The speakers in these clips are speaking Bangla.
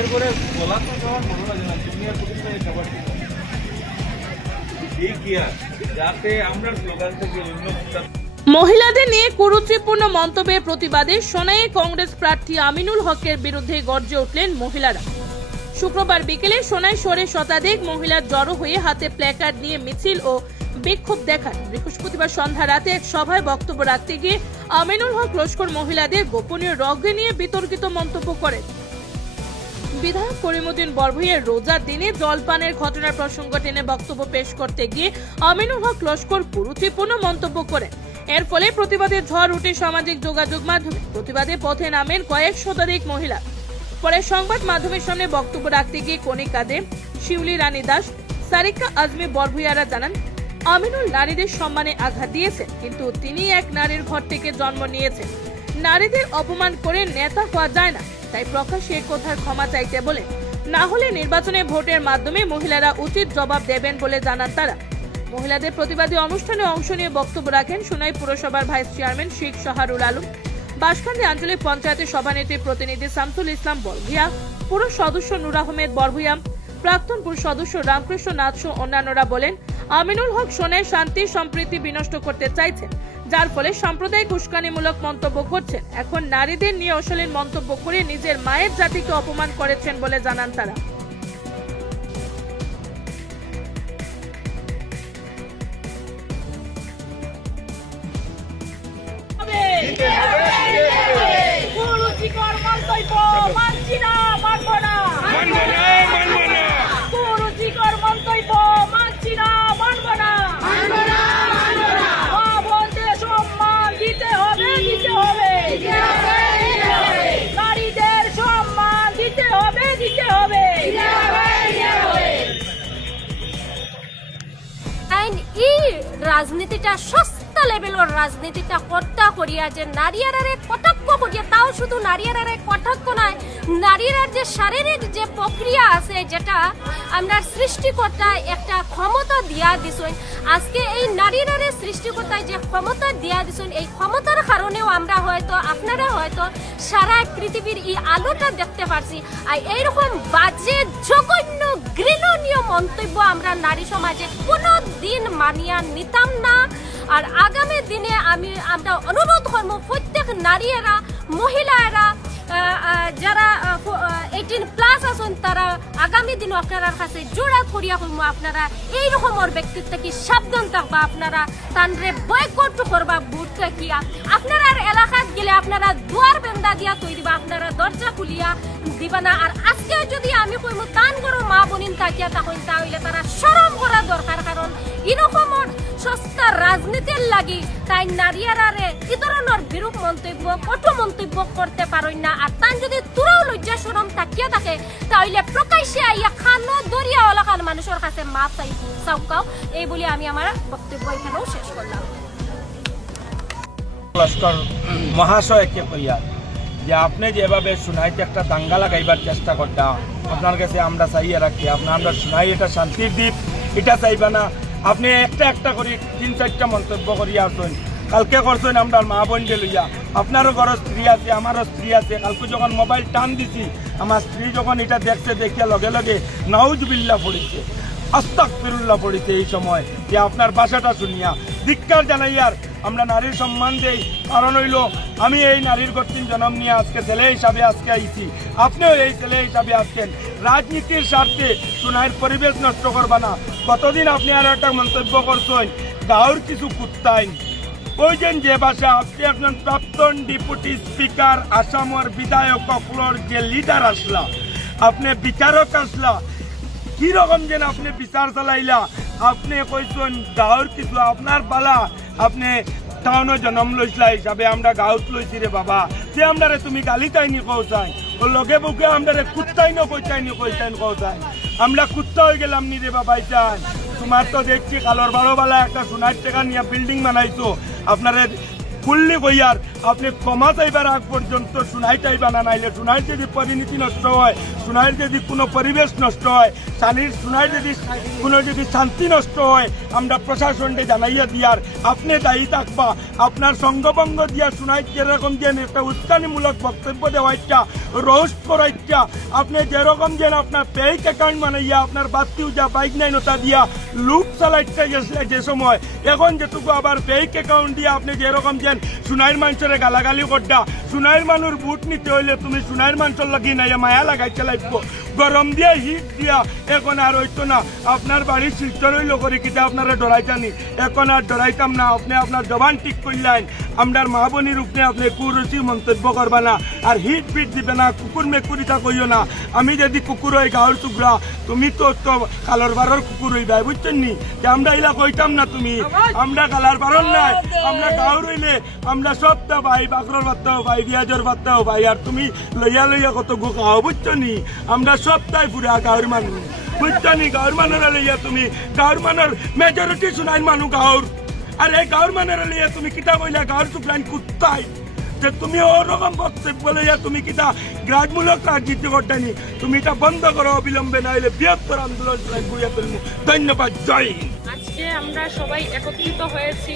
এরপরে বলা তো সবার ভালো লাগে না, তুমি আর প্রতিষ্ঠানে খাবার এই কি আর যাতে আমরা স্লোগান থেকে অন্য মহিলাদের নিয়ে কুরুচিপূর্ণ মন্তব্যের প্রতিবাদে সোনাইয়ে কংগ্রেস প্রার্থী আমিনুল হকের বিরুদ্ধে গর্জে উঠলেন মহিলারা। শুক্রবার বিকেলে সোনাই শহরে শতাধিক মহিলার জড়ো হয়ে হাতে প্ল্যাকার্ড নিয়ে মিছিল ও বিক্ষোভ দেখান। বৃহস্পতিবার সন্ধ্যা রাতে এক সভায় বক্তব্য রাখতে গিয়ে আমিনুল হক লস্কর মহিলাদের গোপনীয় রোগে নিয়ে বিতর্কিত মন্তব্য করেন। বিধায়ক করিমউদ্দিন বরভূঁইয়ের রোজার দিনে জলপানের ঘটনার প্রসঙ্গ টেনে বক্তব্য পেশ করতে গিয়ে আমিনুল হক লস্কর কুরুচিপূর্ণ মন্তব্য করেন। এর ফলে প্রতিবাদের ঝড় উঠে সামাজিক যোগাযোগ মাধ্যমে। প্রতিবাদে পথে নামেন কয়েক শতাধিক মহিলা। পরে সংবাদ মাধ্যমের সামনে বক্তব্য রাখতে গিয়ে কণিকা দে, শিউলি রানী দাস, সারিকা আজমি বরভূঁইয়ারা জানান, আমিনুল নারীদের সম্মানে আঘাত দিয়েছেন, কিন্তু তিনি এক নারীর ঘর থেকে জন্ম নিয়েছেন। নারীদের অপমান করে নেতা হওয়া যায় না, তাই প্রকাশ্যে এ কথার ক্ষমা চাইতে বলে, না হলে নির্বাচনে ভোটের মাধ্যমে মহিলারা উচিত জবাব দেবেন বলে জানান তারা। মহিলাদের প্রতিবাদী অনুষ্ঠানে অংশ নিয়ে বক্তব্য রাখেন সোনাই পুরসভার ভাইস চেয়ারম্যান শেখ শাহরুল আলম, বাঁশখালী আঞ্চলিক পঞ্চায়েতের সভানেত্রী প্রতিনিধি শামসুল ইসলাম বরভূঁইয়া, পুর সদস্য নূর আহমেদ বরভূঁইয়া, প্রাক্তন পুর সদস্য রামকৃষ্ণ নাথ সহ অন্যান্যরা বলেন, আমিনুল হক সোনাই শান্তি সম্প্রীতি বিনষ্ট করতে চাইছেন, যার ফলে সাম্প্রদায়িক উস্কানিমূলক মন্তব্য করছেন। এখন নারীদের নিয়ে অশ্লীল মন্তব্য করে নিজের মায়ের জাতিকে অপমান করেছেন বলে জানান তারা। কুরুচিকর মন্তব্য মানছি না, মানব না। কুরুচিকর মন্তব্য মানছি না, মানব না। মা বোনদের সম্মান দিতে হবে, দিতে হবে। নারীদের সম্মান দিতে হবে, দিতে হবে। এই রাজনীতিটা সস্তা লেভেলের রাজনীতিটা কর্তা করিয়া যে নারীরারে কটাক্ষ করিয়া, তাও শুধু নারীরারে কটাক্ষ নয়, নারীরা যে শারীরিক যে প্রক্রিয়া আছে, যেটা আমরা সৃষ্টিকর্তা একটা ক্ষমতা দিয়া দিছেন, আজকে এই নারীরারে সৃষ্টিকর্তায় যে ক্ষমতা দিয়া দিছেন, এই ক্ষমতার কারণেও আমরা হয়তো, আপনারা হয়তো সারা পৃথিবীর এই আলোটা দেখতে পারছি। আর এইরকম বাজে জঘন্য ঘৃণনীয় মন্তব্য আমরা নারী সমাজে কোনো দিন মানিয়া নিতাম না। আর আগামী দিনে আমরা অনুরোধ করব, প্রত্যেক নারীরা, মহিলারা যারা 18+ আছেন, তারা আগামী দিন আপনার কাছে জোড়া করিয়া কইমু, আপনারা এই রকমের ব্যক্তিত্ব কি সাবধান থাকবা, আপনারা তানরে বয়কট করবা ভোট থাকিয়া। আপনারা এলাকাত গেলে আপনারা দুয়ার বেন্দা দিয়া তৈ দিবা, আপনারা দরজা খুলিয়া দিবা না। আর আজকে যদি আমি কইমু তান করো মা বোনিন থাকিয়া তখন তাহলে তারা শরম করা দরকার, কারণ এরকমের সস্তা রাজনীতির লাগি তাই নারীরারে এই ধরনের বিরূপ মন্তব্য, কটু মন্তব্য করতে পারেন না। আর তান যদি তোরাও লজ্জা শরম থাকিয়া থাকে, তাহলে প্রকাশ্যে আইয়া খানো দরিয়া এলাকার মানুষের কাছে মাপ চাউকাও। এই বলে আমি আমার বক্তব্য এখানেও শেষ করলাম। লস্কর মহাশয়কে কইয়া যে আপনি যেভাবে সোনাইতে একটা দাঙ্গা লাগাইবার চেষ্টা করতাম, আপনার কাছে আমরা চাইয়া রাখি, আমরা সোনাই এটা শান্তির দ্বীপ, এটা চাইবা না। আপনি একটা করে 3-4টা মন্তব্য করিয়া আসেন। কালকে করছেন আমরা মা বোনকে লইয়া, আপনারও ঘর স্ত্রী আছে, আমারও স্ত্রী আছে। কালকে যখন মোবাইল টান দিছি, আমার স্ত্রী যখন এটা দেখছে, দেখিয়া লগে লগে নাউজুবিল্লাহ পড়েছে, আস্তাগফিরুল্লাহ পড়েছে। এই সময় যে আপনার ভাষাটা শুনিয়া ধিক্কার জানাইয়ার আমরা নারীর সম্মান দেই। কারণ হইল আমি এই নারীর কর্তৃন জন্ম নিয়ে আজকে ছেলে হিসাবে আজকে আইছি, আপনিও এই ছেলে হিসাবে আসছেন। রাজনীতির স্বার্থে সোনাইয়ের পরিবেশ নষ্ট করবা না। কতদিন আপনি আর একটা মন্তব্য করছেন, গাঁর কিছু কুত্তাইন কইছেন যে ভাষা, আপনি একজন প্রাক্তন ডেপুটি স্পিকার, আসামের বিধায়ক সকলের যে লিডার আসলা, আপনি বিচারক আসলা, কিরকম যেন আপনি বিচার চালাইলা। আপনি কইছেন গাঁর কিছু আপনার পালা, আপনি টাউনও জন্ম লইছিলা হিসাবে আমরা গাঁত লইছি রে বাবা, যে আমরা তুমি গালি চাইনি কৌচাই, ও লগে বুকে আমরা কুত্তাই কইচাইনি কৌচাই, আমরা কুত্তা হয়ে গেলাম নি রে বাবাই চাই। তোমার তো দেখছি কালোর 12 একটা সোনার টাকা নিয়ে বিল্ডিং বানাইছো, আপনারা ফুললি কইয়ার আপনি ক্ষমা চাইবার আগ পর্যন্ত সোনাই চাইবা না, নাইলে সোনাই যদি পরিণতি নষ্ট হয়, সোনাইয়ের যদি কোনো পরিবেশ নষ্ট হয়, শোনায় যদি শান্তি নষ্ট হয় আমরা প্রশাসনকে জানাইয়া দিয়ার আপনি দায়ী থাকবা। আপনার সঙ্গভঙ্গ দিয়া শোনায় যেরকম যেন একটা উস্কানিমূলক বক্তব্য দেওয়া ইচ্ছা, রোস্ট করা ইচ্ছা, আপনি যেরকম যেন আপনার পেইক অ্যাকাউন্ট বানাইয়া আপনার বাতিও যা বাইক নাই নতা দিয়া লুপ চালাইতে গেছে যে সময়, এখন যেটুকু আবার পেইক অ্যাকাউন্ট দিয়া আপনি যেরকম যেন সোনাইর মানুষের গালাগালি করডা, সোনাইর মানুষ বুট নিতে হইলে তুমি সোনাইর মানুষের লাগি নাই মায়া লাগাইতে লাগব, গরম দিয়া হিট দিয়া এখন আর হইতো না। আপনার বাড়ির শিলচর হইল করে কিতা আপনারা ডরাইতানি, এখন আর ডরাইতাম না। আপনি আপনার জবান ঠিক করলেন, আপনার মা বোনির উপরে আপনি কুরুচি মন্তব্য করবা না, আর হিট ফিট দিবে না, কুকুর মেকুরিটা কইও না। আমি যদি কুকুর হই গাঁর টুকরা, তুমি তো কালার বারর কুকুর হইবা, বুঝছেন নি? যে আমরা ইলা কইতাম না তুমি, আমরা কালার বারর নাই, আমরা গাঁর হইলে আমরা সবটা ভাই, বাকরর বার্তাও ভাই, পেঁয়াজের বার্তাও ভাই, আর তুমি লইয়া লইয়া কত গো খাও, বুঝছো নি? আমরা সবটাই পুরা গাঁর মানুষ, বুঝছো নি? গাঁর মানুষরা লইয়া তুমি, গাঁর মানুষ মেজরিটি শোনাই মানুষ গাঁর, আর এই গাঁর মানুষরা লইয়া তুমি কিতা কইলা গাঁর চুকলাইন কুত্তাই, যে তুমি ওরকম বক্তব্য লইয়া তুমি কিতা গ্রাজমূলক রাজনীতি করতেনি, তুমি এটা বন্ধ করো অবিলম্বে, না হলে বৃহত্তর আন্দোলন ঘুরিয়ে তুলব। ধন্যবাদ, জয় হিন্দ। আজকে আমরা সবাই একত্রিত হয়েছি।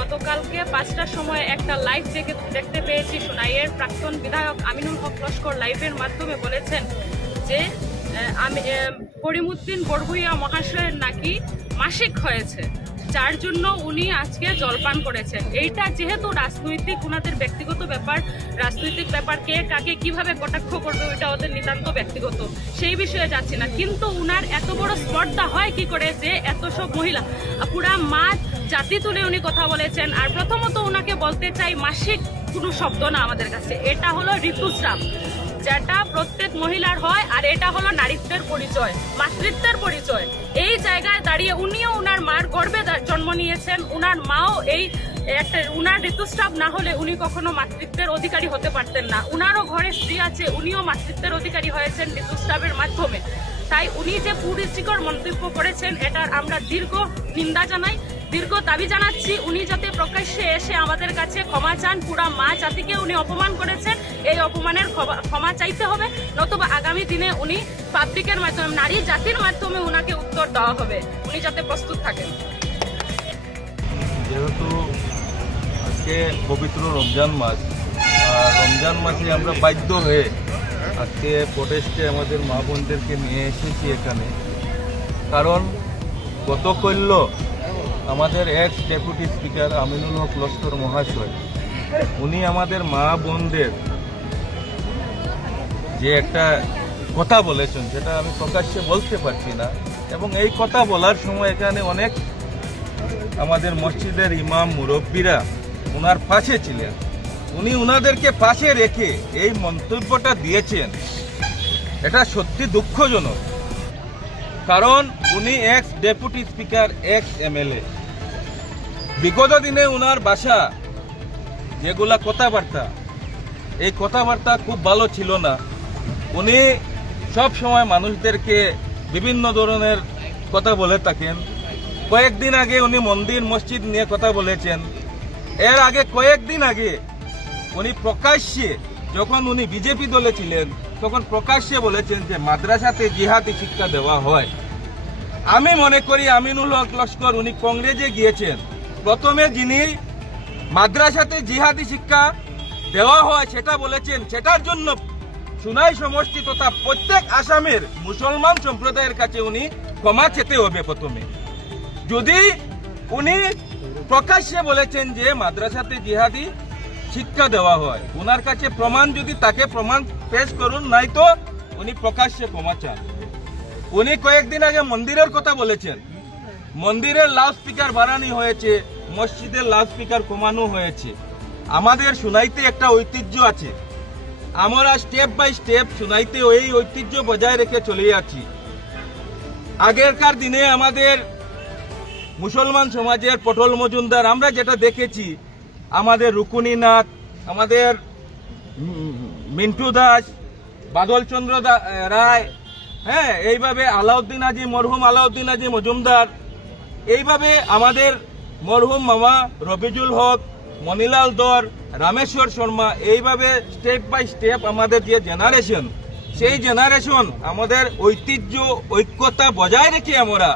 গতকালকে 5টার সময় একটা লাইভ দেখতে পেয়েছি। সোনাইয়ের প্রাক্তন বিধায়ক আমিনুল হক লস্কর লাইভের মাধ্যমে বলেছেন যে করিমউদ্দিন বড়ভূইয়া মহাশয়ের নাকি মাসিক হয়েছে, যার জন্য উনি আজকে জলপান করেছেন। এইটা যেহেতু রাজনৈতিক, ওনাদের ব্যক্তিগত ব্যাপার, রাজনৈতিক ব্যাপার, কে কাকে কিভাবে কটাক্ষ করবে ওইটা ওদের নিতান্ত ব্যক্তিগত, সেই বিষয়ে যাচ্ছি না। কিন্তু উনার এত বড় স্পর্ধা হয় কি করে যে এত সব মহিলা পুরা মা জাতি তুলে উনি কথা বলেছেন। আর প্রথমত ওনাকে বলতে চাই, মাসিক কোনো শব্দ না আমাদের কাছে, এটা হলো ঋতুস্রাব, যেটা প্রত্যেক মহিলার হয়, আর এটা হলো নারীত্বের পরিচয়, মাতৃত্বের পরিচয়। এই জায়গায় দাঁড়িয়ে উনিও উনার মার গর্ভে জন্ম নিয়েছেন, উনার মাও এই একটা, উনার ঋতুস্রাব না হলে উনি কখনো মাতৃত্বের অধিকারী হতে পারতেন না। উনারও ঘরে স্ত্রী আছে, উনিও মাতৃত্বের অধিকারী হয়েছেন ঋতুস্রাবের মাধ্যমে। তাই উনি যে কুরুচিকর মন্তব্য করেছেন, এটার আমরা দীর্ঘ নিন্দা জানাই, দীর্ঘ দাবি জানাচ্ছি। উনি যাতে প্রকাশ্যে এসে আমাদের কাছে ক্ষমা চান, পুরা মা জাতিকে উনি অপমান করেছেন, এই অপমানের ক্ষমা চাইতে হবে, নতুবা আগামী দিনে উনি পাবলিকের মাধ্যমে, নারী জাতির মাধ্যমে উনাকে উত্তর দেওয়া হবে, উনি যাতে প্রস্তুত থাকেন। যেহেতু আজকে পবিত্র রমজান মাস, রমজান মাসে আমরা বাধ্য হয়ে আজকে প্রোটেস্টে আমাদের মা বোনদেরকে নিয়ে এসেছি এখানে, কারণ গতকাল আমাদের x deputy speaker Aminul Haque Laskar মহাশয়, উনি আমাদের মা বোনদের যে একটা কথা বলেছেন, সেটা আমি প্রকাশ্যে বলতে পারছি না, এবং এই কথা বলার সময় এখানে অনেক আমাদের মসজিদের ইমাম মুরব্বীরা ওনার পাশে ছিলেন। উনি ওনাদেরকে পাশে রেখে এই মন্তব্যটা দিয়েছেন, এটা সত্যি দুঃখজনক। কারণ উনি x deputy speaker, x MLA, বিগত দিনে ওনার ভাষা যেগুলা কথাবার্তা, এই কথাবার্তা খুব ভালো ছিল না। উনি সব সময় মানুষদেরকে বিভিন্ন ধরনের কথা বলে থাকেন। কয়েকদিন আগে উনি মন্দির মসজিদ নিয়ে কথা বলেছেন। এর আগে কয়েকদিন আগে উনি প্রকাশ্যে, যখন উনি বিজেপি দলে ছিলেন, তখন প্রকাশ্যে বলেছেন যে মাদ্রাসাতে জিহাদি শিক্ষা দেওয়া হয়। আমি মনে করি আমিনুল হক লস্কর উনি কংগ্রেসে গিয়েছেন, প্রথমে যিনি মাদ্রাসাতে জিহাদি শিক্ষা দেওয়া হয় সেটা বলেছেন, সেটার জন্য সোনাই সমষ্টি তথা প্রত্যেক আসামের মুসলমান সম্প্রদায়ের কাছে উনি ক্ষমা চেতে হবে। প্রথমে যদি উনি প্রকাশ্যে বলেছেন যে মাদ্রাসাতে জিহাদি শিক্ষা দেওয়া হয়, ওনার কাছে প্রমাণ যদি তাকে প্রমাণ পেশ করুন, নাই তো উনি প্রকাশ্যে ক্ষমা চান। উনি কয়েকদিন আগে মন্দিরের কথা বলেছেন, মন্দিরের লাউড স্পিকার বাড়ানো হয়েছে, মসজিদের লাউড স্পিকার কমানো হয়েছে। আমাদের সোনাইতে একটা ঐতিহ্য আছে, আমরা স্টেপ বাই স্টেপ সোনাইতে ওই ঐতিহ্য বজায় রেখে চলে যাচ্ছি। আগেরকার দিনে আমাদের মুসলমান সমাজের পটল মজুমদার, আমরা যেটা দেখেছি, আমাদের রুকুনি নাথ, আমাদের মিন্টু দাস, বাদলচন্দ্র রায়, হ্যাঁ, এইভাবে আলাউদ্দিন আজি, মরহুম আলাউদ্দিন আজি মজুমদার, এইভাবে আমাদের মরহুম মামা রবিজুল হক, মনিলাল দর, রামেশ্বর শর্মা, এইভাবে স্টেপ বাই স্টেপ আমাদের যে জেনারেশন, সেই জেনারেশন আমাদের ঐতিহ্য ঐক্যতা বজায় রেখে আমরা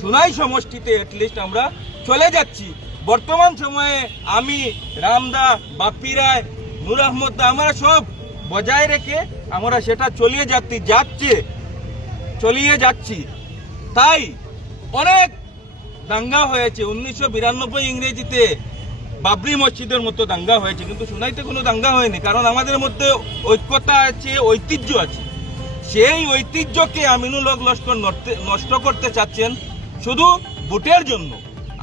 সোনাই সমষ্টিতে অ্যাটলিস্ট আমরা চলে যাচ্ছি। বর্তমান সময়ে আমি, রামদা, বাপ্পি রায়, নূর আহমদ দা, আমরা সব বজায় রেখে আমরা সেটা চলিয়ে যাচ্ছি। তাই অনেক দাঙ্গা হয়েছে। 1992 ইংরেজিতে বাবরি মসজিদের মতো দাঙ্গা হয়েছে, কিন্তু সোনাইতে কোনো দাঙ্গা হয়নি, কারণ আমাদের মধ্যে ঐক্যতা আছে, ঐতিহ্য আছে। সেই ঐতিহ্যকে আমিনুল হক লস্কর নষ্ট করতে চাচ্ছেন শুধু ভোটের জন্য।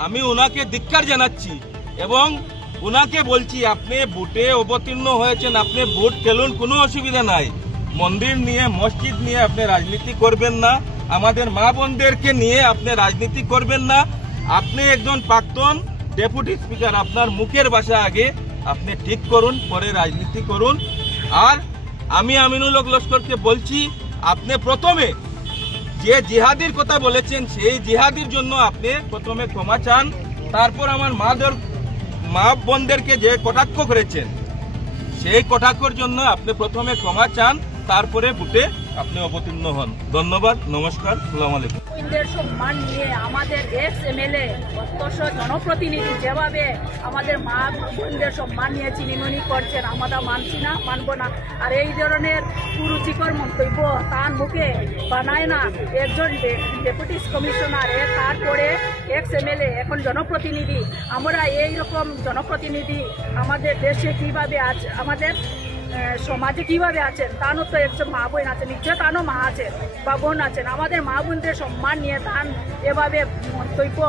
আমি ওনাকে ধিক্কার জানাচ্ছি এবং ওনাকে বলছি, আপনি ভোটে অবতীর্ণ হয়েছেন, আপনি ভোট খেলুন, কোনো অসুবিধা নাই। মন্দির নিয়ে, মসজিদ নিয়ে আপনি রাজনীতি করবেন না, আমাদের মা বোনদেরকে নিয়ে আপনি রাজনীতি করবেন না। আপনি একজন প্রাক্তন ডেপুটি স্পিকার, আপনার মুখের ভাষা আগে আপনি ঠিক করুন, পরে রাজনীতি করুন। আর আমি আমিনুল হক লস্করকে বলছি, আপনি প্রথমে যে জিহাদির কথা বলেছেন সেই জিহাদির জন্য আপনি প্রথমে ক্ষমা চান, তারপর আমার মা বোনদেরকে যে কটাক্ষ করেছেন সেই কটাক্ষর জন্য আপনি প্রথমে ক্ষমা চান, তারপরে ভোটে আপনি অবতীর্ণ হন। ধন্যবাদ, নমস্কার, আসসালামু আলাইকুম। বোনদের সম্মান নিয়ে আমাদের এক্স এমএলএ অথচ জনপ্রতিনিধি যেভাবে আমাদের মা বোনদের সম্মান নিয়ে চিনিমনি করছেন, আমরা মানছি না, মানব না। আর এই ধরনের কুরুচিকর মন্তব্য তার মুখে বানায় না একজন ডেপুটি কমিশনার, তারপরে এক্স এমএলএ, এখন জনপ্রতিনিধি। আমরা এই রকম জনপ্রতিনিধি আমাদের দেশে কিভাবে আছে, আমাদের সমাজে কিভাবে আছেন, তারও তো একজন মা বোন আছেন, নিশ্চয় তারও মা আছেন বা বোন আছেন। আমাদের মা বোনদের সম্মান নিয়ে তান এভাবে মন্তব্য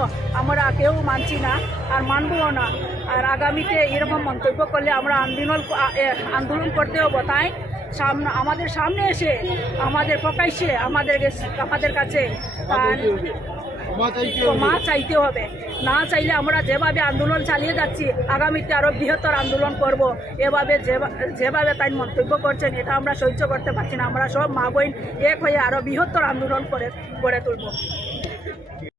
আমরা কেউ মানছি না আর মানবও না। আর আগামীতে এরকম মন্তব্য করলে আমরা আন্দোলন করতে হবো। তাই আমাদের সামনে এসে আমাদের প্রকাশ্যে আমাদের কাছে ক্ষমা চাইতে হবে। না চাইলে আমরা যেভাবে আন্দোলন চালিয়ে যাচ্ছি, আগামীতে আরো বৃহত্তর আন্দোলন করব। এভাবে যেভাবে তাই মন্তব্য করছেন, এটা আমরা সহ্য করতে পারছি না। আমরা সব মা বোন এক হয়ে আরো বৃহত্তর আন্দোলন করে গড়ে তুলব।